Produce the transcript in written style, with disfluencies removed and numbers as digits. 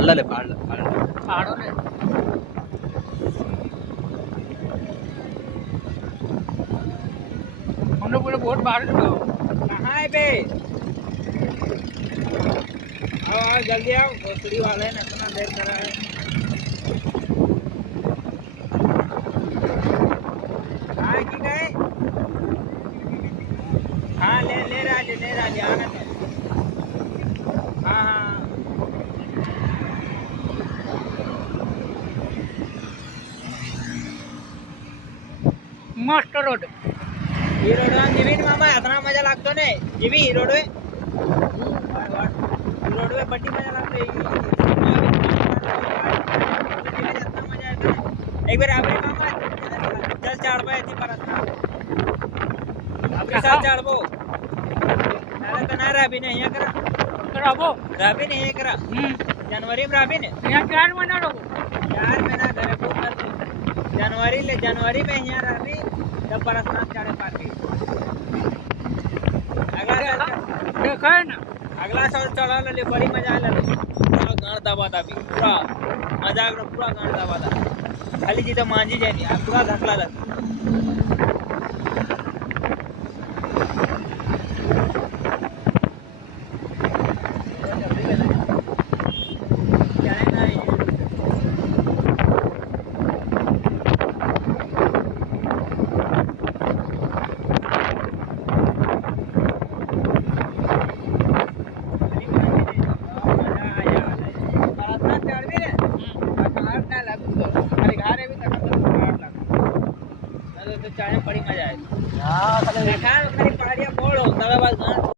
पाडला ले पाडला पाडला पाड़ो ने हमने पूरे बहुत बाहर निकलो कहाँ है बे आओ आओ जल्दी आओ भोसड़ी वाले ने इतना देर करा है हाँ की गए हाँ ले ले राजे आने दो हाँ हाँ मस्त रोड ही रोडवा जीवीन मामा इतना मजा लागतो ने जीवी ही रोडवे रोडवे बड्डी मजा लागतो इतना मजा येतो एक बार आपले मामा चल चाड़ पे थी परत आपके साथ चाड़ पो नाला तो ना राबी ने यहाँ करा कराबो राबी ने यहाँ करा जनवरी में राबी ने यहाँ 4 महीना रहो 4 महीना घरे को जनवरी में यहाँ राबी तब परसनाथ चाड़े पाती देखा है ना अगला साल चढ़ा ले बड़ी मजा आला पूरा गाड़ दबा दबी पूरा मजाक रो पूरा गाड़ दबा दबी खाली जी तो मांझी जानी पूरा धकला लग चाहे बड़ी मजा आए देखा मेरी पहाड़िया बोल हो